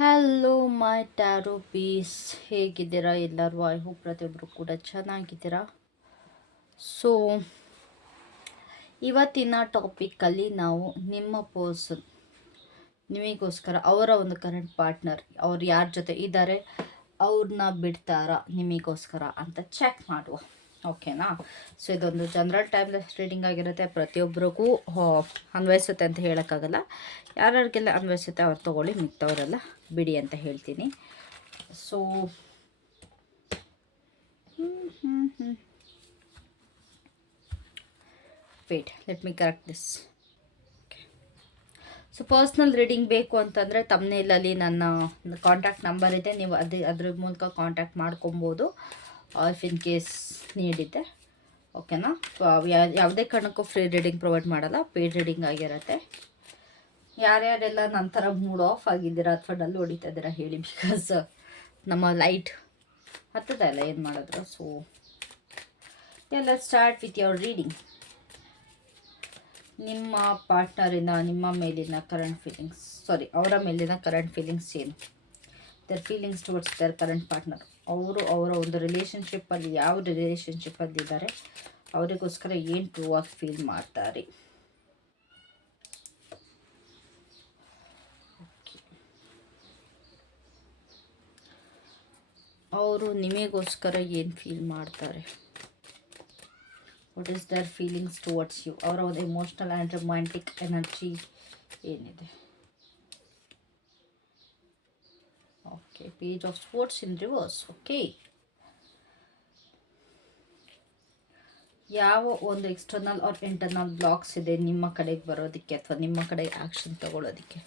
Hello my taro piece, ಹೇಗಿದ್ದೀರಾ ಎಲ್ಲರೂ? I hope ಪ್ರತಿಯೊಬ್ಬರು ಕೂಡ ಚೆನ್ನಾಗಿದ್ದೀರಾ. ಸೊ ಇವತ್ತಿನ ಟಾಪಿಕ್ಕಲ್ಲಿ ನಾವು ನಿಮ್ಮ ಪರ್ಸನ್ ನಿಮಗೋಸ್ಕರ ಅವರ ಒಂದು ಕರೆಂಟ್ ಪಾರ್ಟ್ನರ್ ಅವ್ರು ಯಾರ ಜೊತೆ ಇದ್ದಾರೆ, ಅವ್ರನ್ನ ಬಿಡ್ತಾರಾ ನಿಮಗೋಸ್ಕರ ಅಂತ ಚೆಕ್ ಮಾಡುವ. ಓಕೆನಾ? ಸೊ ಇದೊಂದು ಜನರಲ್ ಟೈಮ್ಲೆಸ್ ರೀಡಿಂಗ್ ಆಗಿರುತ್ತೆ. ಪ್ರತಿಯೊಬ್ಬರಿಗೂ ಅನ್ವಯಿಸುತ್ತೆ ಅಂತ ಹೇಳೋಕ್ಕಾಗಲ್ಲ. ಯಾರ್ಯಾರಿಗೆಲ್ಲ ಅನ್ವಯಿಸುತ್ತೆ ಅವ್ರು ತೊಗೊಳ್ಳಿ, ಮಿಕ್ತವರೆಲ್ಲ ಬಿಡಿ ಅಂತ ಹೇಳ್ತೀನಿ. So wait, let me correct this. So personal reading ಬೇಕು ಅಂತಂದರೆ ತಮ್ಮನೇಲಲ್ಲಿ ನನ್ನ ಕಾಂಟ್ಯಾಕ್ಟ್ ನಂಬರ್ ಇದೆ, ನೀವು ಅದ್ರ ಮೂಲಕ ಕಾಂಟ್ಯಾಕ್ಟ್ ಮಾಡ್ಕೊಬೋದು ಇಫ್ ಇನ್ ಕೇಸ್ ನೀಡಿದ್ದೆ. ಓಕೆನಾ? ಯಾವುದೇ ಕಾರಣಕ್ಕೂ ಫ್ರೀ ರೀಡಿಂಗ್ ಪ್ರೊವೈಡ್ ಮಾಡಲ್ಲ, ಪೇಯ್ಡ್ ರೀಡಿಂಗ್ ಆಗಿರುತ್ತೆ. ಯಾರ್ಯಾರೆಲ್ಲ ನಂತರ ಮೂಡ್ ಆಫ್ ಆಗಿದ್ದೀರಾ ಅಥವಾ ಡಲ್ ಹೊಡಿತಾ ಇದ್ದೀರಾ ಹೇಳಿ, ಬಿಕಾಸ್ ನಮ್ಮ ಲೈಟ್ ಹತ್ತದಲ್ಲ, ಏನು ಮಾಡಿದ್ರು. ಸೊ ಎಲ್ಲ ಸ್ಟಾರ್ಟ್ ವಿತ್ ಯುವರ್ ರೀಡಿಂಗ್. ನಿಮ್ಮ ಪಾರ್ಟ್ನರಿಂದ ನಿಮ್ಮ ಮೇಲಿನ ಕರೆಂಟ್ ಫೀಲಿಂಗ್ಸ್, ಅವರ ಮೇಲಿನ ಕರೆಂಟ್ ಫೀಲಿಂಗ್ಸ್ ಏನು? Their feelings towards their current partner. ಅವರ ಒಂದು ರಿಲೇಷನ್ಶಿಪ್ಪಲ್ಲಿ ಯಾವ ರಿಲೇಷನ್ಶಿಪ್ಪಲ್ಲಿದ್ದಾರೆ, ಅವರಿಗೋಸ್ಕರ ಏನು ಟ್ರೂ ಆಗಿ ಫೀಲ್ ಮಾಡ್ತಾರೆ. ಅವರು ನಿಮಗೋಸ್ಕರ ಏನು ಫೀಲ್ ಮಾಡ್ತಾರೆ? What is their feelings towards you? ಅವರ ಒಂದು ಎಮೋಷ್ನಲ್ ಆ್ಯಂಡ್ ರೊಮ್ಯಾಂಟಿಕ್ ಎನರ್ಜಿ ಏನಿದೆ? Okay, page of swords in reverse. Okay, ಯಾವ ಒಂದು ಎಕ್ಸ್ಟರ್ನಲ್ ಆರ್ ಇಂಟರ್ನಲ್ ಬ್ಲಾಕ್ಸ್ ಇದೆ ನಿಮ್ಮ ಕಡೆಗೆ ಬರೋದಕ್ಕೆ ಅಥವಾ ನಿಮ್ಮ ಕಡೆ ಆ್ಯಕ್ಷನ್ ತಗೊಳ್ಳೋದಕ್ಕೆ?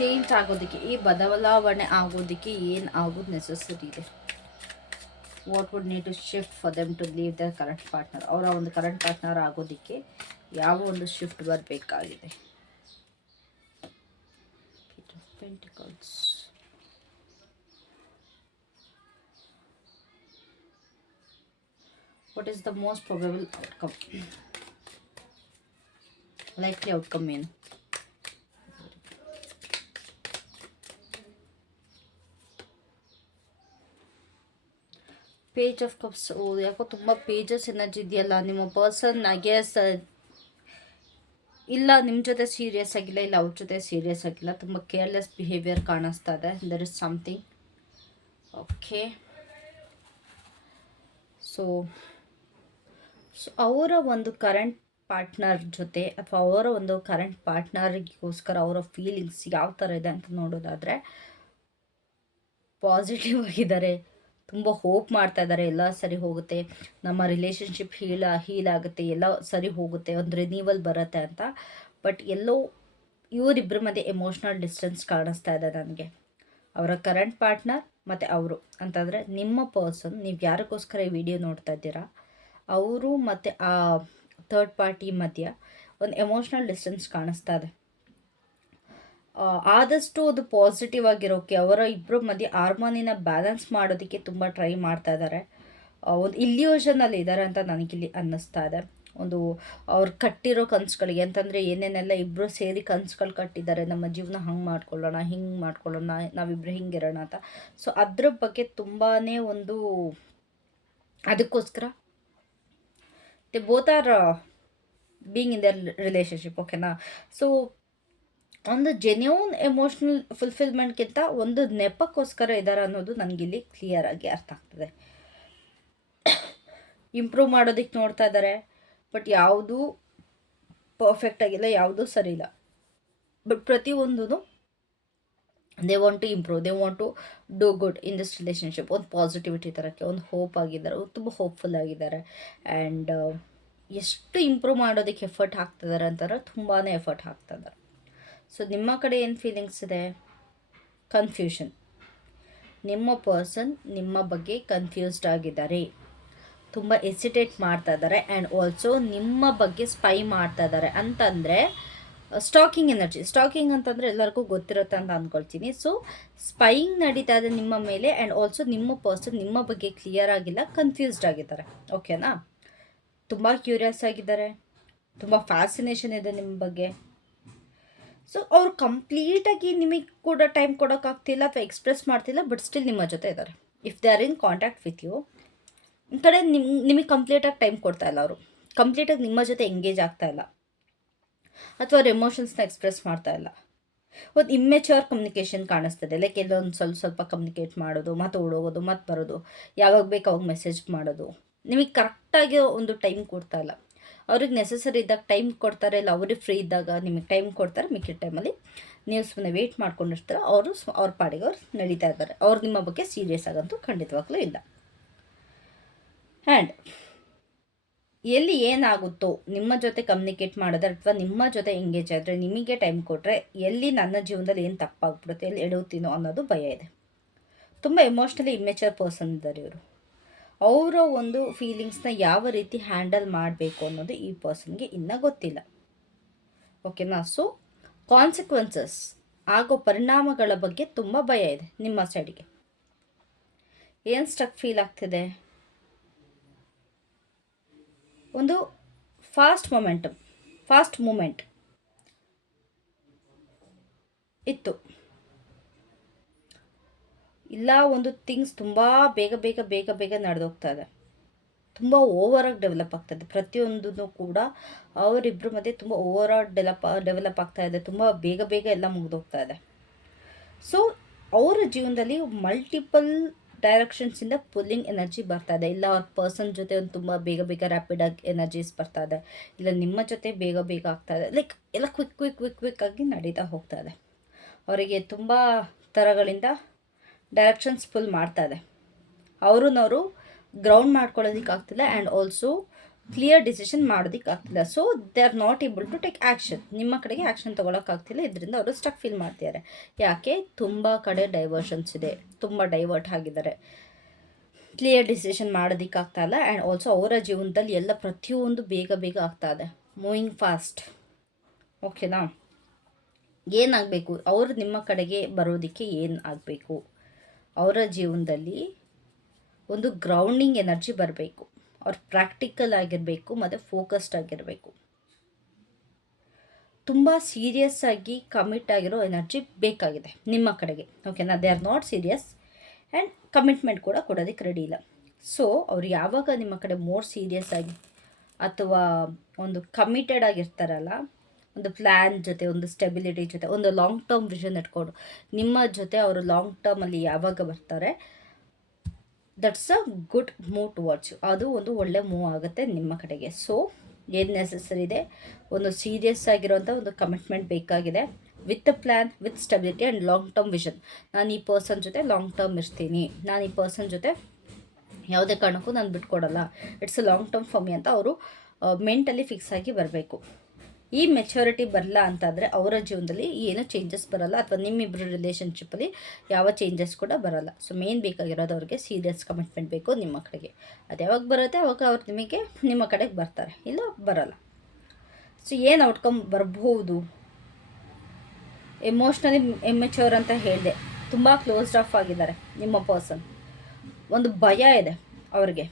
ಚೇಂಜ್ ಆಗೋದಕ್ಕೆ, ಈ ಬದಲಾವಣೆ ಆಗೋದಕ್ಕೆ ಏನು ಆಗೋದು ನೆಸೆಸರಿ ಇದೆ? What would need to shift for them to leave their current partner? ಅವರ ಒಂದು ಕರೆಂಟ್ ಪಾರ್ಟ್ನರ್ ಆಗೋದಕ್ಕೆ ಯಾವ ಒಂದು ಶಿಫ್ಟ್ ಬರಬೇಕಾಗಿದೆ? Pentacles. What is the most probable outcome? Likely outcome ಏನು? Page of cups. ಯಾಕೋ ತುಂಬ ಪೇಜಸ್ ಎನರ್ಜಿ ಇದೆಯಲ್ಲ ನಿಮ್ಮ ಪರ್ಸನ್. ಗೆಸ್ ಇಲ್ಲ, ನಿಮ್ಮ ಜೊತೆ ಸೀರಿಯಸ್ ಆಗಿಲ್ಲ, ಇಲ್ಲ ಅವ್ರ ಜೊತೆ ಸೀರಿಯಸ್ ಆಗಿಲ್ಲ, ತುಂಬ ಕೇರ್ಲೆಸ್ ಬಿಹೇವಿಯರ್ ಕಾಣಿಸ್ತಾ ಇದೆ. There is something. Okay, so ಅವರ ಒಂದು ಕರೆಂಟ್ ಪಾರ್ಟ್ನರ್ ಜೊತೆ ಅಥವಾ ಅವರ ಒಂದು ಕರೆಂಟ್ ಪಾರ್ಟ್ನರ್ಗೋಸ್ಕರ ಅವರ ಫೀಲಿಂಗ್ಸ್ ಯಾವ ಥರ ಇದೆ ಅಂತ ನೋಡೋದಾದರೆ, ಪಾಸಿಟಿವ್ ಆಗಿದ್ದಾರೆ, ತುಂಬ ಹೋಪ್ ಮಾಡ್ತಾ ಇದ್ದಾರೆ ಎಲ್ಲ ಸರಿ ಹೋಗುತ್ತೆ, ನಮ್ಮ ರಿಲೇಷನ್ಶಿಪ್ ಹೀಲ್ ಆಗುತ್ತೆ, ಎಲ್ಲ ಸರಿ ಹೋಗುತ್ತೆ, ಒಂದು ರಿನೀವಲ್ ಬರುತ್ತೆ ಅಂತ. ಬಟ್ ಎಲ್ಲೋ ಇವರಿಬ್ಬರ ಮಧ್ಯೆ ಎಮೋಷ್ನಲ್ ಡಿಸ್ಟೆನ್ಸ್ ಕಾಣಿಸ್ತಾ ಇದೆ ನನಗೆ. ಅವರ ಕರೆಂಟ್ ಪಾರ್ಟ್ನರ್ ಮತ್ತು ಅವರು ಅಂತಂದರೆ ನಿಮ್ಮ ಪರ್ಸನ್, ನೀವು ಯಾರಿಗೋಸ್ಕರ ಈ ವಿಡಿಯೋ ನೋಡ್ತಾ ಇದ್ದೀರಾ, ಅವರು ಮತ್ತು ಆ ಥರ್ಡ್ ಪಾರ್ಟಿ ಮಧ್ಯ ಒಂದು ಎಮೋಷ್ನಲ್ ಡಿಸ್ಟೆನ್ಸ್ ಕಾಣಿಸ್ತಾ ಇದೆ. ಆದಷ್ಟು ಅದು ಪಾಸಿಟಿವ್ ಆಗಿರೋಕ್ಕೆ, ಅವರ ಇಬ್ಬರ ಮಧ್ಯೆ ಹಾರ್ಮೋನಿನ ಬ್ಯಾಲೆನ್ಸ್ ಮಾಡೋದಕ್ಕೆ ತುಂಬ ಟ್ರೈ ಮಾಡ್ತಾ ಇದ್ದಾರೆ. ಒಂದು ಇಲ್ಯೂಷನಲ್ಲಿ ಇದ್ದಾರೆ ಅಂತ ನನಗಿಲ್ಲಿ ಅನ್ನಿಸ್ತಾ ಇದೆ. ಒಂದು ಅವ್ರು ಕಟ್ಟಿರೋ ಕನಸುಗಳಿಗೆ, ಅಂತಂದರೆ ಏನೇನೆಲ್ಲ ಇಬ್ಬರು ಸೇರಿ ಕನಸುಗಳು ಕಟ್ಟಿದ್ದಾರೆ, ನಮ್ಮ ಜೀವನ ಹಂಗೆ ಮಾಡ್ಕೊಳ್ಳೋಣ, ಹಿಂಗೆ ಮಾಡ್ಕೊಳ್ಳೋಣ, ನಾವಿಬ್ಬರು ಹಿಂಗಿರೋಣ ಅಂತ. ಸೊ ಅದ್ರ ಬಗ್ಗೆ ತುಂಬಾ ಒಂದು ಅದಕ್ಕೋಸ್ಕರ they both are being in their relationship. ಓಕೆನಾ? ಸೊ ಒಂದು ಜೆನ್ಯೂನ್ ಎಮೋಷ್ನಲ್ ಫುಲ್ಫಿಲ್ಮೆಂಟ್ಗಿಂತ ಒಂದು ನೆಪಕ್ಕೋಸ್ಕರ ಇದ್ದಾರೆ ಅನ್ನೋದು ನನಗಿಲ್ಲಿ ಕ್ಲಿಯರ್ ಆಗಿ ಅರ್ಥ ಆಗ್ತದೆ. ಇಂಪ್ರೂವ್ ಮಾಡೋದಕ್ಕೆ ನೋಡ್ತಾ ಇದ್ದಾರೆ, ಬಟ್ ಯಾವುದೂ ಪರ್ಫೆಕ್ಟ್ ಆಗಿಲ್ಲ, ಯಾವುದೂ ಸರಿ ಇಲ್ಲ. ಬಟ್ ಪ್ರತಿಯೊಂದೂ they want to improve, they want to do good in this relationship. ಒಂದು ಪಾಸಿಟಿವಿಟಿ ತರೋಕ್ಕೆ, ಒಂದು ಹೋಪ್ ಆಗಿದ್ದಾರೆ, ತುಂಬ ಹೋಪ್ಫುಲ್ ಆಗಿದ್ದಾರೆ. ಆ್ಯಂಡ್ ಎಷ್ಟು ಇಂಪ್ರೂವ್ ಮಾಡೋದಕ್ಕೆ ಎಫರ್ಟ್ ಹಾಕ್ತಿದ್ದಾರೆ ಅಂತಾರೆ, ತುಂಬಾ ಎಫರ್ಟ್ ಹಾಕ್ತಿದ್ದಾರೆ. ಸೊ ನಿಮ್ಮ ಕಡೆ ಏನು ಫೀಲಿಂಗ್ಸ್ ಇದೆ? ಕನ್ಫ್ಯೂಷನ್. ನಿಮ್ಮ ಪರ್ಸನ್ ನಿಮ್ಮ ಬಗ್ಗೆ ಕನ್ಫ್ಯೂಸ್ಡ್ ಆಗಿದ್ದಾರೆ, ತುಂಬ ಎಸಿಟೇಟ್ ಮಾಡ್ತಾ ಇದ್ದಾರೆ, ಆ್ಯಂಡ್ ಆಲ್ಸೋ ನಿಮ್ಮ ಬಗ್ಗೆ ಸ್ಪೈ ಮಾಡ್ತಾ ಇದ್ದಾರೆ. ಅಂತಂದರೆ ಸ್ಟಾಕಿಂಗ್ ಅಂತಂದರೆ ಎಲ್ಲರಿಗೂ ಗೊತ್ತಿರುತ್ತೆ ಅಂತ ಅಂದ್ಕೊಳ್ತೀನಿ. ಸೊ ಸ್ಪೈಯಿಂಗ್ ನಡೀತಾ ಇದೆ ನಿಮ್ಮ ಮೇಲೆ, ಆ್ಯಂಡ್ ಆಲ್ಸೋ ನಿಮ್ಮ ಪರ್ಸನ್ ನಿಮ್ಮ ಬಗ್ಗೆ ಕ್ಲಿಯರ್ ಆಗಿಲ್ಲ, ಕನ್ಫ್ಯೂಸ್ಡ್ ಆಗಿದ್ದಾರೆ. ಓಕೆನಾ? ತುಂಬ ಕ್ಯೂರಿಯಸ್ ಆಗಿದ್ದಾರೆ, ತುಂಬ ಫ್ಯಾಸಿನೇಷನ್ ಇದೆ ನಿಮ್ಮ ಬಗ್ಗೆ. ಸೊ ಅವ್ರು ಕಂಪ್ಲೀಟಾಗಿ ನಿಮಗೆ ಕೂಡ ಟೈಮ್ ಕೊಡೋಕ್ಕಾಗ್ತಿಲ್ಲ ಅಥವಾ ಎಕ್ಸ್ಪ್ರೆಸ್ ಮಾಡ್ತಿಲ್ಲ, ಬಟ್ ಸ್ಟಿಲ್ ನಿಮ್ಮ ಜೊತೆ ಇದ್ದಾರೆ. If they are in contact with you, ಈ ಕಡೆ ನಿಮಗೆ ಕಂಪ್ಲೀಟಾಗಿ ಟೈಮ್ ಕೊಡ್ತಾ ಇಲ್ಲ, ಅವರು ಕಂಪ್ಲೀಟಾಗಿ ನಿಮ್ಮ ಜೊತೆ ಎಂಗೇಜ್ ಆಗ್ತಾ ಇಲ್ಲ, ಅಥವಾ ಅವ್ರ ಎಮೋಷನ್ಸ್ನ ಎಕ್ಸ್ಪ್ರೆಸ್ ಮಾಡ್ತಾ ಇಲ್ಲ. ಒಂದು ಇಮ್ಮೆಚ್ಯೂರ್ ಕಮ್ಯುನಿಕೇಷನ್ ಕಾಣಿಸ್ತದೆ. ಲೈಕ್ ಎಲ್ಲೊಂದು ಸ್ವಲ್ಪ ಕಮ್ಯುನಿಕೇಟ್ ಮಾಡೋದು, ಮತ್ತು ಓಡೋಗೋದು, ಮತ್ತು ಬರೋದು, ಯಾವಾಗ ಬೇಕು ಅವಾಗ ಮೆಸೇಜ್ ಮಾಡೋದು, ನಿಮಗೆ ಕರೆಕ್ಟಾಗಿ ಒಂದು ಟೈಮ್ ಕೊಡ್ತಾ ಇಲ್ಲ. ಅವ್ರಿಗೆ ನೆಸೆಸರಿ ಇದ್ದಾಗ ಟೈಮ್ ಕೊಡ್ತಾರೆ, ಇಲ್ಲ ಅವ್ರಿಗೆ ಫ್ರೀ ಇದ್ದಾಗ ನಿಮಗೆ ಟೈಮ್ ಕೊಡ್ತಾರೆ. ಮಿಕ್ಕಿದ ಟೈಮಲ್ಲಿ ನೀವು ಸುಮ್ಮನೆ ವೆಯ್ಟ್ ಮಾಡ್ಕೊಂಡಿರ್ತಾರೆ. ಅವ್ರ ಪಾಡಿಗೆ ಅವ್ರು ನಡೀತಾ ಇದ್ದಾರೆ. ಅವ್ರು ನಿಮ್ಮ ಬಗ್ಗೆ ಸೀರಿಯಸ್ ಆಗಂತೂ ಖಂಡಿತವಾಗ್ಲೂ ಇಲ್ಲ. ಆ್ಯಂಡ್ ಎಲ್ಲಿ ಏನಾಗುತ್ತೋ ನಿಮ್ಮ ಜೊತೆ ಕಮ್ಯುನಿಕೇಟ್ ಮಾಡಿದ್ರೆ ಅಥವಾ ನಿಮ್ಮ ಜೊತೆ ಎಂಗೇಜ್ ಆದರೆ, ನಿಮಗೆ ಟೈಮ್ ಕೊಟ್ಟರೆ, ಎಲ್ಲಿ ನನ್ನ ಜೀವನದಲ್ಲಿ ಏನು ತಪ್ಪಾಗ್ಬಿಡುತ್ತೆ, ಎಲ್ಲಿ ಎಡುತ್ತೀನೋ ಅನ್ನೋದು ಭಯ ಇದೆ. ತುಂಬ ಎಮೋಷ್ನಲಿ ಇಮ್ಮೆಚ್ಯೂರ್ ಪರ್ಸನ್ ಇದ್ದಾರೆ ಇವರು. ಅವರ ಒಂದು ಫೀಲಿಂಗ್ಸ್ನ ಯಾವ ರೀತಿ ಹ್ಯಾಂಡಲ್ ಮಾಡಬೇಕು ಅನ್ನೋದು ಈ ಪರ್ಸನ್ಗೆ ಇನ್ನೂ ಗೊತ್ತಿಲ್ಲ. ಓಕೆನಾ? ಸೊ ಕಾನ್ಸಿಕ್ವೆನ್ಸಸ್ ಆಗೋ ಪರಿಣಾಮಗಳ ಬಗ್ಗೆ ತುಂಬ ಭಯ ಇದೆ ನಿಮ್ಮ ಸೈಡಿಗೆ. ಏನು ಸ್ಟಕ್ ಫೀಲ್ ಆಗ್ತಿದೆ? ಒಂದು ಫಾಸ್ಟ್ ಮೂಮೆಂಟ್ ಇತ್ತು. ಇಲ್ಲ, ಒಂದು ಥಿಂಗ್ಸ್ ತುಂಬ ಬೇಗ ನಡೆದೋಗ್ತಾ ಇದೆ. ತುಂಬ ಓವರಾಗಿ ಡೆವಲಪ್ ಆಗ್ತಾಯಿದೆ. ಪ್ರತಿಯೊಂದೂ ಕೂಡ ಅವರಿಬ್ಬರ ಮಧ್ಯೆ ತುಂಬ ಓವರಾಗಿ ಡೆವಲಪ್ ಆಗ್ತಾ ಇದೆ. ತುಂಬ ಬೇಗ ಎಲ್ಲ ಮುಗಿದೋಗ್ತಾ ಇದೆ. ಸೊ ಅವರ ಜೀವನದಲ್ಲಿ ಮಲ್ಟಿಪಲ್ ಡೈರೆಕ್ಷನ್ಸಿಂದ ಪುಲ್ಲಿಂಗ್ ಎನರ್ಜಿ ಬರ್ತಾ ಇದೆ. ಇಲ್ಲ ಅವ್ರ ಪರ್ಸನ್ ಜೊತೆ ಒಂದು ತುಂಬ ಬೇಗ ರ್ಯಾಪಿಡಾಗಿ ಎನರ್ಜೀಸ್ ಬರ್ತಾ ಇದೆ, ಇಲ್ಲ ನಿಮ್ಮ ಜೊತೆ ಬೇಗ ಆಗ್ತಾ ಇದೆ. ಲೈಕ್ ಎಲ್ಲ ಕ್ವಿಕ್ ಆಗಿ ನಡೀತಾ ಹೋಗ್ತಾ ಇದೆ. ಅವರಿಗೆ ತುಂಬ ಥರಗಳಿಂದ ಡೈರೆಕ್ಷನ್ಸ್ ಫುಲ್ ಮಾಡ್ತಾ ಇದೆ. ಅವ್ರನ್ನವರು ಗ್ರೌಂಡ್ ಮಾಡ್ಕೊಳ್ಳೋದಕ್ಕಾಗ್ತಿಲ್ಲ, ಆ್ಯಂಡ್ ಆಲ್ಸೋ ಕ್ಲಿಯರ್ ಡಿಸಿಷನ್ ಮಾಡೋದಕ್ಕಾಗ್ತಿಲ್ಲ. So they are not able to take action. ನಿಮ್ಮ ಕಡೆಗೆ ಆ್ಯಕ್ಷನ್ ತೊಗೊಳಕ್ಕಾಗ್ತಿಲ್ಲ. ಇದರಿಂದ ಅವರು ಸ್ಟಕ್ ಫೀಲ್ ಮಾಡ್ತಿದ್ದಾರೆ. ಯಾಕೆ? ತುಂಬ ಕಡೆ ಡೈವರ್ಷನ್ಸ್ ಇದೆ, ತುಂಬ ಡೈವರ್ಟ್ ಆಗಿದ್ದಾರೆ, ಕ್ಲಿಯರ್ ಡಿಸಿಷನ್ ಮಾಡೋದಕ್ಕಾಗ್ತಾ ಇಲ್ಲ. ಆ್ಯಂಡ್ ಆಲ್ಸೋ ಅವರ ಜೀವನದಲ್ಲಿ ಎಲ್ಲ ಪ್ರತಿಯೊಂದು ಬೇಗ ಆಗ್ತಾ ಇದೆ, ಮೂವಿಂಗ್ ಫಾಸ್ಟ್. ಓಕೆನಾ? ಏನಾಗಬೇಕು? ಅವರು ನಿಮ್ಮ ಕಡೆಗೆ ಬರೋದಕ್ಕೆ ಏನು ಆಗಬೇಕು? ಅವರ ಜೀವನದಲ್ಲಿ ಒಂದು ಗ್ರೌಂಡಿಂಗ್ ಎನರ್ಜಿ ಬರಬೇಕು. ಅವ್ರು ಪ್ರಾಕ್ಟಿಕಲ್ ಆಗಿರಬೇಕು ಮತ್ತು ಫೋಕಸ್ಡ್ ಆಗಿರಬೇಕು. ತುಂಬ ಸೀರಿಯಸ್ ಆಗಿ ಕಮಿಟ್ ಆಗಿರೋ ಎನರ್ಜಿ ಬೇಕಾಗಿದೆ ನಿಮ್ಮ ಕಡೆಗೆ. ಓಕೆನಾ? They are not serious and commitment ಕೂಡ ಕೊಡೋದಕ್ಕೆ ರೆಡಿ ಇಲ್ಲ. ಸೊ ಅವ್ರು ಯಾವಾಗ ನಿಮ್ಮ ಕಡೆ ಮೋರ್ ಸೀರಿಯಸ್ ಆಗಿ ಅಥವಾ ಒಂದು ಕಮಿಟೆಡ್ ಆಗಿರ್ತಾರಲ್ಲ, ಒಂದು ಪ್ಲ್ಯಾನ್ ಜೊತೆ, ಒಂದು ಸ್ಟೆಬಿಲಿಟಿ ಜೊತೆ, ಒಂದು ಲಾಂಗ್ ಟರ್ಮ್ ವಿಷನ್ ಇಟ್ಕೊಂಡು ನಿಮ್ಮ ಜೊತೆ ಅವರು ಲಾಂಗ್ ಟರ್ಮಲ್ಲಿ ಯಾವಾಗ ಬರ್ತಾರೆ, that's a good move towards you. ಅದು ಒಂದು ಒಳ್ಳೆ ಮೂವ್ ಆಗುತ್ತೆ ನಿಮ್ಮ ಕಡೆಗೆ. ಸೊ ಏನು ನೆಸೆಸರಿ ಇದೆ, ಒಂದು ಸೀರಿಯಸ್ ಆಗಿರೋಂಥ ಒಂದು ಕಮಿಟ್ಮೆಂಟ್ ಬೇಕಾಗಿದೆ, with a plan, with stability and long term vision. ನಾನು ಈ ಪರ್ಸನ್ ಜೊತೆ ಲಾಂಗ್ ಟರ್ಮ್ ಇರ್ತೀನಿ, ನಾನು ಈ ಪರ್ಸನ್ ಜೊತೆ ಯಾವುದೇ ಕಾರಣಕ್ಕೂ ನಾನು ಬಿಟ್ಕೊಡಲ್ಲ, it's a long term for me ಅಂತ ಅವರು ಮೆಂಟಲಿ ಫಿಕ್ಸ್ ಆಗಿ ಬರಬೇಕು. ಈ ಮೆಚ್ಯೂರಿಟಿ ಬರಲ್ಲ ಅಂತಂದರೆ ಅವರ ಜೀವನದಲ್ಲಿ ಏನು ಚೇಂಜಸ್ ಬರಲ್ಲ, ಅಥವಾ ನಿಮ್ಮಿಬ್ಬರ ರಿಲೇಷನ್ಶಿಪ್ಪಲ್ಲಿ ಯಾವ ಚೇಂಜಸ್ ಕೂಡ ಬರಲ್ಲ. ಸೊ ಮೇನ್ ಬೇಕಾಗಿರೋದು ಅವ್ರಿಗೆ ಸೀರಿಯಸ್ ಕಮಿಟ್ಮೆಂಟ್ ಬೇಕು ನಿಮ್ಮ ಕಡೆಗೆ. ಅದು ಯಾವಾಗ ಬರುತ್ತೆ ಅವಾಗ ಅವ್ರು ನಿಮಗೆ ನಿಮ್ಮ ಕಡೆಗೆ ಬರ್ತಾರೆ, ಇಲ್ಲ ಬರಲ್ಲ. ಸೊ ಏನು ಔಟ್ಕಮ್ ಬರ್ಬೋದು? ಎಮೋಷ್ನಲಿ ಇಮ್ಮೆಚ್ಯೂರ್ ಅಂತ ಹೇಳಿದೆ, ತುಂಬ ಕ್ಲೋಸ್ಡ್ ಆಫ್ ಆಗಿದ್ದಾರೆ ನಿಮ್ಮ ಪರ್ಸನ್. ಒಂದು ಭಯ ಇದೆ ಅವ್ರಿಗೆ.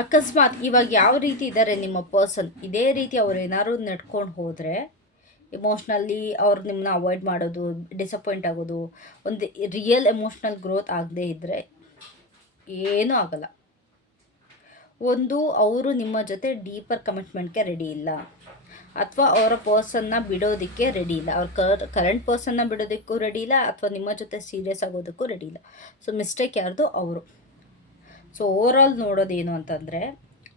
ಅಕಸ್ಮಾತ್ ಇವಾಗ ಯಾವ ರೀತಿ ಇದ್ದಾರೆ ನಿಮ್ಮ ಪರ್ಸನ್, ಇದೇ ರೀತಿ ಅವ್ರು ಏನಾದ್ರು ನಡ್ಕೊಂಡು ಹೋದರೆ, ಎಮೋಷ್ನಲ್ಲಿ ಅವ್ರು ನಿಮ್ಮನ್ನ ಅವಾಯ್ಡ್ ಮಾಡೋದು, ಡಿಸಪಾಯಿಂಟ್ ಆಗೋದು, ಒಂದು ರಿಯಲ್ ಎಮೋಷ್ನಲ್ ಗ್ರೋತ್ ಆಗದೇ ಇದ್ದರೆ ಏನೂ ಆಗಲ್ಲ. ಒಂದು ಅವರು ನಿಮ್ಮ ಜೊತೆ ಡೀಪರ್ ಕಮಿಟ್ಮೆಂಟ್ಗೆ ರೆಡಿ ಇಲ್ಲ, ಅಥವಾ ಅವರ ಪರ್ಸನ್ನ ಬಿಡೋದಕ್ಕೆ ರೆಡಿ ಇಲ್ಲ, ಅವ್ರ ಕರೆಂಟ್ ಪರ್ಸನ್ನ ಬಿಡೋದಕ್ಕೂ ರೆಡಿ ಇಲ್ಲ, ಅಥವಾ ನಿಮ್ಮ ಜೊತೆ ಸೀರಿಯಸ್ ಆಗೋದಕ್ಕೂ ರೆಡಿ ಇಲ್ಲ. ಸೊ ಮಿಸ್ಟೇಕ್ ಯಾರ್ದು? ಅವರು. ಸೊ ಓವರಾಲ್ ನೋಡೋದೇನು ಅಂತಂದರೆ,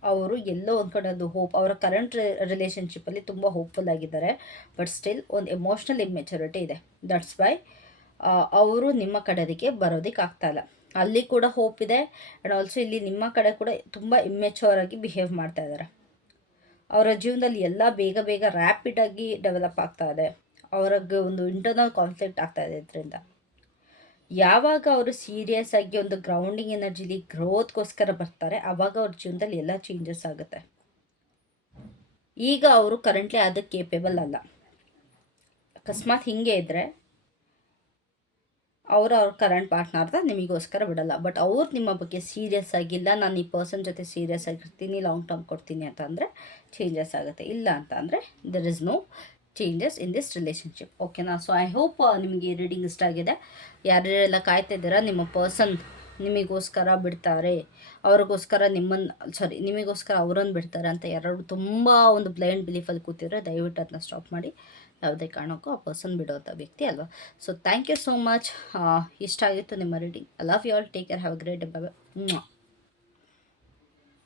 ಅವರು ಎಲ್ಲೋ ಒಂದು ಕಡೆ ಒಂದು ಹೋಪ್, ಅವರ ಕರೆಂಟ್ ರಿಲೇಷನ್ಶಿಪ್ಪಲ್ಲಿ ತುಂಬ ಹೋಪ್ಫುಲ್ ಆಗಿದ್ದಾರೆ, ಬಟ್ ಸ್ಟಿಲ್ ಒಂದು ಎಮೋಷ್ನಲ್ ಇಮ್ಮೆಚ್ಯೂರಿಟಿ ಇದೆ. ದಟ್ಸ್ ವೈ ಅವರು ನಿಮ್ಮ ಕಡೆದಕ್ಕೆ ಬರೋದಕ್ಕೆ ಆಗ್ತಾಯಿಲ್ಲ. ಅಲ್ಲಿ ಕೂಡ ಹೋಪ್ ಇದೆ, ಆ್ಯಂಡ್ ಆಲ್ಸೋ ಇಲ್ಲಿ ನಿಮ್ಮ ಕಡೆ ಕೂಡ ತುಂಬ ಇಮ್ಮೆಚ್ಯೂರ್ ಆಗಿ ಬಿಹೇವ್ ಮಾಡ್ತಾ ಇದ್ದಾರೆ. ಅವರ ಜೀವನದಲ್ಲಿ ಎಲ್ಲ ಬೇಗ ರ್ಯಾಪಿಡಾಗಿ ಡೆವಲಪ್ ಆಗ್ತಾ ಇದೆ. ಅವ್ರಿಗೆ ಒಂದು ಇಂಟರ್ನಲ್ ಕಾನ್ಫ್ಲಿಕ್ಟ್ ಆಗ್ತಾ ಇದೆ. ಇದರಿಂದ ಯಾವಾಗ ಅವರು ಸೀರಿಯಸ್ ಆಗಿ ಒಂದು ಗ್ರೌಂಡಿಂಗ್ ಎನರ್ಜಿಲಿ ಗ್ರೋತ್ಗೋಸ್ಕರ ಬರ್ತಾರೆ, ಆವಾಗ ಅವ್ರ ಜೀವನದಲ್ಲಿ ಎಲ್ಲ ಚೇಂಜಸ್ ಆಗುತ್ತೆ. ಈಗ ಅವರು ಕರೆಂಟ್ಲಿ ಅದಕ್ಕೆ ಕೇಪೇಬಲ್ ಅಲ್ಲ. ಅಕಸ್ಮಾತ್ ಹಿಂಗೆ ಇದ್ದರೆ ಅವ್ರ ಕರೆಂಟ್ ಪಾರ್ಟ್ನರ್ದ ನಿಮಗೋಸ್ಕರ ಬಿಡಲ್ಲ. ಬಟ್ ಅವ್ರು ನಿಮ್ಮ ಬಗ್ಗೆ ಸೀರಿಯಸ್ ಆಗಿಲ್ಲ, ನಾನು ಈ ಪರ್ಸನ್ ಜೊತೆ ಸೀರಿಯಸ್ ಆಗಿರ್ತೀನಿ, ಲಾಂಗ್ ಟರ್ಮ್ ಕೊಡ್ತೀನಿ ಅಂತ ಅಂದರೆ ಚೇಂಜಸ್ ಆಗುತ್ತೆ. ಇಲ್ಲ ಅಂತ ಅಂದರೆ there is no changes in this relationship. ಓಕೆನಾ? ಸೊ ಐ ಹೋಪ್ ನಿಮಗೆ ರೀಡಿಂಗ್ ಇಷ್ಟ ಆಗಿದೆ. ಯಾರ್ಯಾರೆಲ್ಲ ಕಾಯ್ತಾ ಇದ್ದೀರಾ ನಿಮ್ಮ ಪರ್ಸನ್ ನಿಮಗೋಸ್ಕರ ಬಿಡ್ತಾರೆ, ಅವ್ರಿಗೋಸ್ಕರ ನಿಮಗೋಸ್ಕರ ಅವರನ್ನು ಬಿಡ್ತಾರೆ ಅಂತ ಯಾರು ತುಂಬ ಒಂದು ಬ್ಲೈಂಡ್ ಬಿಲೀಫಲ್ಲಿ ಕೂತಿದ್ರೆ ದಯವಿಟ್ಟು ಅದನ್ನ ಸ್ಟಾಪ್ ಮಾಡಿ. ಯಾವುದೇ ಕಾರಣಕ್ಕೂ ಆ ಪರ್ಸನ್ ಬಿಡೋಂಥ ವ್ಯಕ್ತಿ ಅಲ್ವಾ. So thank you so much. ಇಷ್ಟ ಆಗಿತ್ತು ನಿಮ್ಮ reading. I love you all. Take care. Have a great day. By.